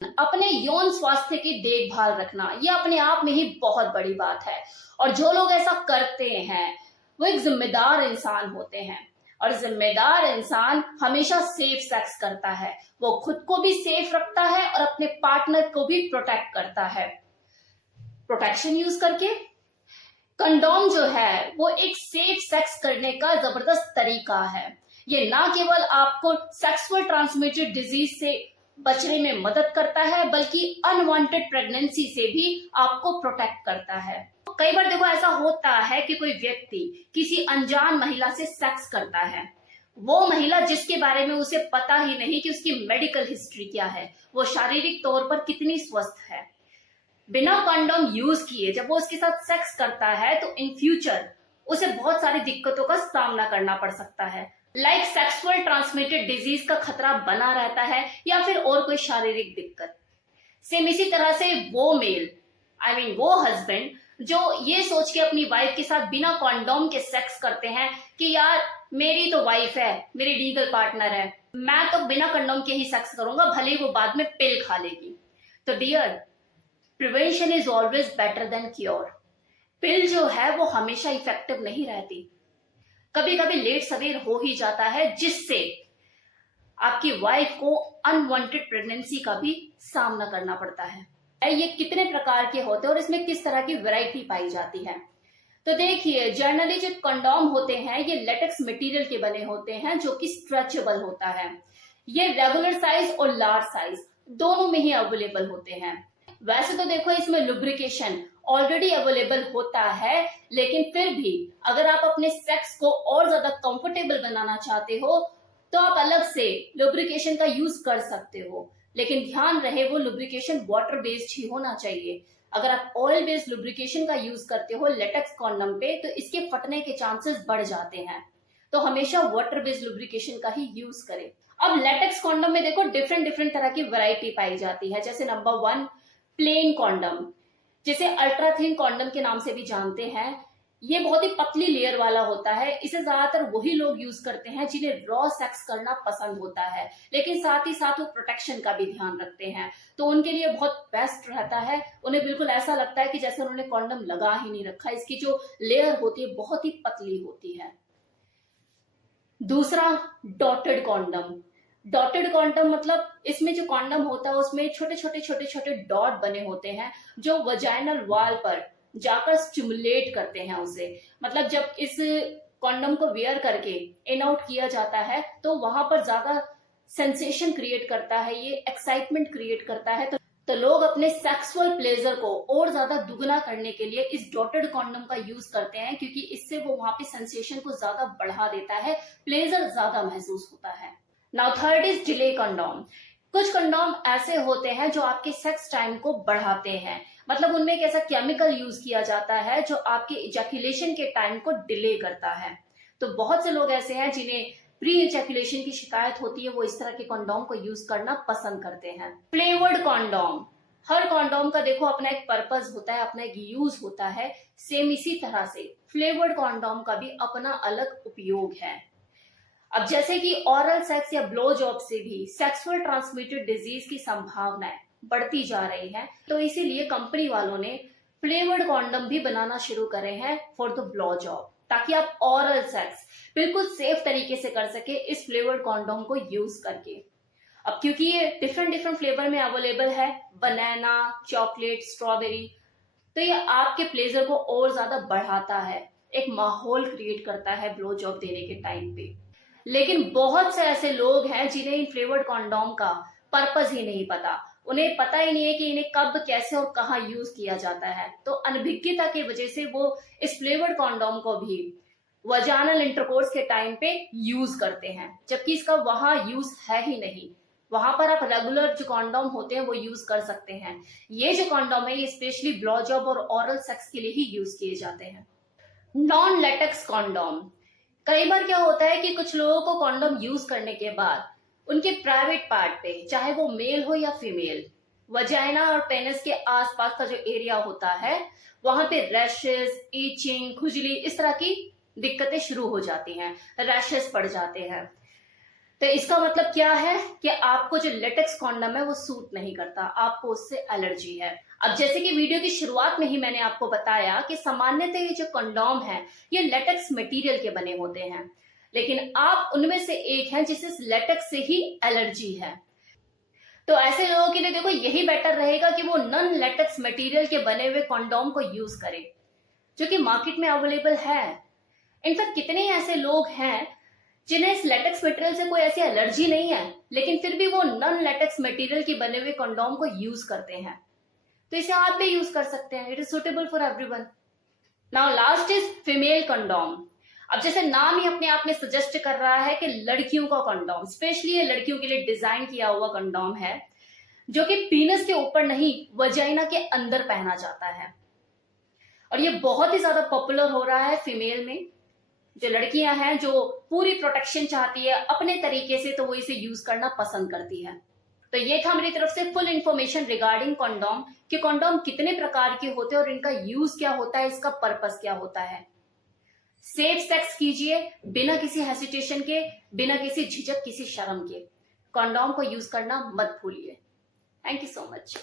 अपने यौन स्वास्थ्य की देखभाल रखना ये अपने आप में ही बहुत बड़ी बात है। और जो लोग ऐसा करते हैं वो एक जिम्मेदार इंसान होते हैं। और जिम्मेदार इंसान हमेशा सेफ सेक्स करता है, वो खुद को भी सेफ रखता है और अपने पार्टनर को भी प्रोटेक्ट करता है। प्रोटेक्शन यूज करके कंडोम जो है वो एक सेफ सेक्स करने का जबरदस्त तरीका है। ये ना केवल आपको सेक्सुअल ट्रांसमिटेड डिजीज से बचने में मदद करता है बल्कि अनवांटेड प्रेगनेंसी से भी आपको प्रोटेक्ट करता है। कई बार देखो ऐसा होता है कि कोई व्यक्ति किसी अनजान महिला से सेक्स करता है, वो महिला जिसके बारे में उसे पता ही नहीं कि उसकी मेडिकल हिस्ट्री क्या है, वो शारीरिक तौर पर कितनी स्वस्थ है। बिना कंडोम यूज किए जब वो उसके साथ सेक्स करता है तो इन फ्यूचर उसे बहुत सारी दिक्कतों का सामना करना पड़ सकता है, लाइक सेक्सुअल ट्रांसमिटेड डिजीज का खतरा बना रहता है या फिर और कोई शारीरिक दिक्कत। सेम इसी तरह से वो मेल वो हस्बैंड जो ये सोच के अपनी वाइफ के साथ बिना कॉन्डोम के सेक्स करते हैं कि यार मेरी तो वाइफ है, मेरी लीगल पार्टनर है, मैं तो बिना कंडोम के ही सेक्स करूंगा, भले ही वो बाद में पिल खा लेगी। तो dear, prevention is always better than cure. Pill जो है वो हमेशा इफेक्टिव नहीं रहती, कभी कभी लेट सवेर हो ही जाता है जिससे आपकी वाइफ को अनवांटेड प्रेगनेंसी का भी सामना करना पड़ता है। ये कितने प्रकार के होते हैं और इसमें किस तरह की वैरायटी पाई जाती है? तो देखिए, जनरली जो कंडोम होते हैं ये लेटेक्स मटेरियल के बने होते हैं जो कि स्ट्रेचेबल होता है। ये रेगुलर साइज और लार्ज साइज दोनों में ही अवेलेबल होते हैं। वैसे तो देखो इसमें लुब्रिकेशन ऑलरेडी अवेलेबल होता है, लेकिन फिर भी अगर आप अपने सेक्स को और ज्यादा कंफर्टेबल बनाना चाहते हो तो आप अलग से लुब्रिकेशन का यूज कर सकते हो, लेकिन ध्यान रहे वो लुब्रिकेशन वाटर बेस्ड ही होना चाहिए। अगर आप ऑयल बेस्ड लुब्रिकेशन का यूज करते हो लेटेक्स कॉन्डम पे तो इसके फटने के चांसेस बढ़ जाते हैं, तो हमेशा वाटर बेस्ड लुब्रिकेशन का ही यूज करें। अब लेटेक्स कॉन्डम में देखो डिफरेंट डिफरेंट तरह की वैरायटी पाई जाती है। जैसे नंबर 1 प्लेन कॉन्डम, जिसे अल्ट्रा थिन कॉन्डम के नाम से भी जानते हैं। ये बहुत ही पतली लेयर वाला होता है। इसे ज्यादातर वही लोग यूज करते हैं जिन्हें रॉ सेक्स करना पसंद होता है, लेकिन साथ ही साथ वो प्रोटेक्शन का भी ध्यान रखते हैं, तो उनके लिए बहुत बेस्ट रहता है। उन्हें बिल्कुल ऐसा लगता है कि जैसे उन्होंने कॉन्डम लगा ही नहीं रखा। इसकी जो लेयर होती है बहुत ही पतली होती है। दूसरा डॉटेड कॉन्डम। डॉटेड कॉन्डम मतलब इसमें जो कॉन्डम होता है उसमें छोटे छोटे डॉट बने होते हैं जो वजाइनल वॉल पर जाकर स्टिमुलेट करते हैं उसे। मतलब जब इस कॉन्डम को वेयर करके इन आउट किया जाता है तो वहां पर ज्यादा सेंसेशन क्रिएट करता है, ये एक्साइटमेंट क्रिएट करता है। तो लोग अपने सेक्सुअल प्लेजर को और ज्यादा दुगना करने के लिए इस डॉटेड कॉन्डम का यूज करते हैं, क्योंकि इससे वो वहां पे सेंसेशन को ज्यादा बढ़ा देता है, प्लेजर ज्यादा महसूस होता है। Now third is delay condom. कुछ कंडोम ऐसे होते हैं जो आपके सेक्स टाइम को बढ़ाते हैं, मतलब उनमें एक ऐसा केमिकल यूज किया जाता है जो आपके इजैकुलेशन के टाइम को डिले करता है। तो बहुत से लोग ऐसे हैं जिन्हें प्री इजैकुलेशन की शिकायत होती है, वो इस तरह के कंडोम को यूज करना पसंद करते हैं। फ्लेवर्ड कंडोम, हर कंडोम का देखो अपना एक पर्पस होता है, अपना एक यूज होता है। सेम इसी तरह से फ्लेवर्ड कंडोम का भी अपना अलग उपयोग है। अब जैसे कि ऑरल सेक्स या ब्लो जॉब से भी सेक्सुअल ट्रांसमिटेड डिजीज की संभावनाएं बढ़ती जा रही है, तो इसीलिए कंपनी वालों ने फ्लेवर्ड कॉन्डम भी बनाना शुरू करे हैं फॉर द ब्लो जॉब, ताकि आप ऑरल सेक्स बिल्कुल सेफ तरीके से कर सके इस फ्लेवर्ड कॉन्डम को यूज करके। अब क्योंकि ये डिफरेंट डिफरेंट फ्लेवर में अवेलेबल है, बनाना, चॉकलेट, स्ट्रॉबेरी, तो ये आपके प्लेजर को और ज्यादा बढ़ाता है, एक माहौल क्रिएट करता है ब्लो जॉब देने के टाइम पे। लेकिन बहुत से ऐसे लोग हैं जिन्हें इन फ्लेवर्ड कॉन्डोम का पर्पस ही नहीं पता, उन्हें पता ही नहीं है कि इन्हें कब, कैसे और कहाँ यूज किया जाता है। तो अनभिज्ञता की वजह से वो इस फ्लेवर्ड कॉन्डोम को भी वजाइनल इंटरकोर्स के टाइम पे यूज करते हैं, जबकि इसका वहां यूज है ही नहीं। वहां पर आप रेगुलर जो कॉन्डोम होते हैं वो यूज कर सकते हैं। ये जो कॉन्डोम है ये स्पेशली ब्लो जॉब और ऑरल सेक्स के लिए ही यूज किए जाते हैं। Non latex condom. कई बार क्या होता है कि कुछ लोगों को कॉन्डोम यूज करने के बाद उनके प्राइवेट पार्ट पे, चाहे वो मेल हो या फीमेल, वजाइना और पेनिस के आसपास का जो एरिया होता है वहां पे रैशेस, ईचिंग, खुजली, इस तरह की दिक्कतें शुरू हो जाती हैं, रैशेस पड़ जाते हैं। तो इसका मतलब क्या है कि आपको जो लेटेक्स कॉन्डम है वो सूट नहीं करता, आपको उससे एलर्जी है। अब जैसे कि वीडियो की शुरुआत में ही मैंने आपको बताया कि सामान्यतः ये जो कंडोम है ये लेटेक्स मटेरियल के बने होते हैं, लेकिन आप उनमें से एक हैं जिसे लेटेक्स से ही एलर्जी है। तो ऐसे लोगों के लिए देखो यही बेटर रहेगा कि वो नॉन लेटेक्स मटेरियल के बने हुए कंडोम को यूज करें, जो कि मार्केट में अवेलेबल है। इनफैक्ट कितने ऐसे लोग हैं जिन्हें इस लेटेक्स मटेरियल से कोई ऐसी एलर्जी नहीं है, लेकिन फिर भी वो नॉन लेटेक्स मटेरियल के बने हुए कंडोम को यूज करते हैं। तो इसे आप भी यूज कर सकते हैं। It is suitable for everyone. Now last is female condom. अब जैसे नाम ही अपने आप में सजेस्ट कर रहा है कि लड़कियों का कंडोम, स्पेशली ये लड़कियों के लिए डिजाइन किया हुआ कंडोम है, जो कि पीनस के ऊपर नहीं वजाइना के अंदर पहना जाता है। और ये बहुत ही ज्यादा पॉपुलर हो रहा है फीमेल में। जो लड़कियां हैं जो पूरी प्रोटेक्शन चाहती है अपने तरीके से, तो वो इसे यूज करना पसंद करती है। तो ये था मेरी तरफ से फुल इंफॉर्मेशन रिगार्डिंग कंडोम, कि कंडोम कितने प्रकार के होते हैं और इनका यूज क्या होता है, इसका पर्पस क्या होता है। सेफ सेक्स कीजिए बिना किसी हेसिटेशन के, बिना किसी झिझक, किसी शर्म के। कंडोम को यूज करना मत भूलिए। Thank you so much.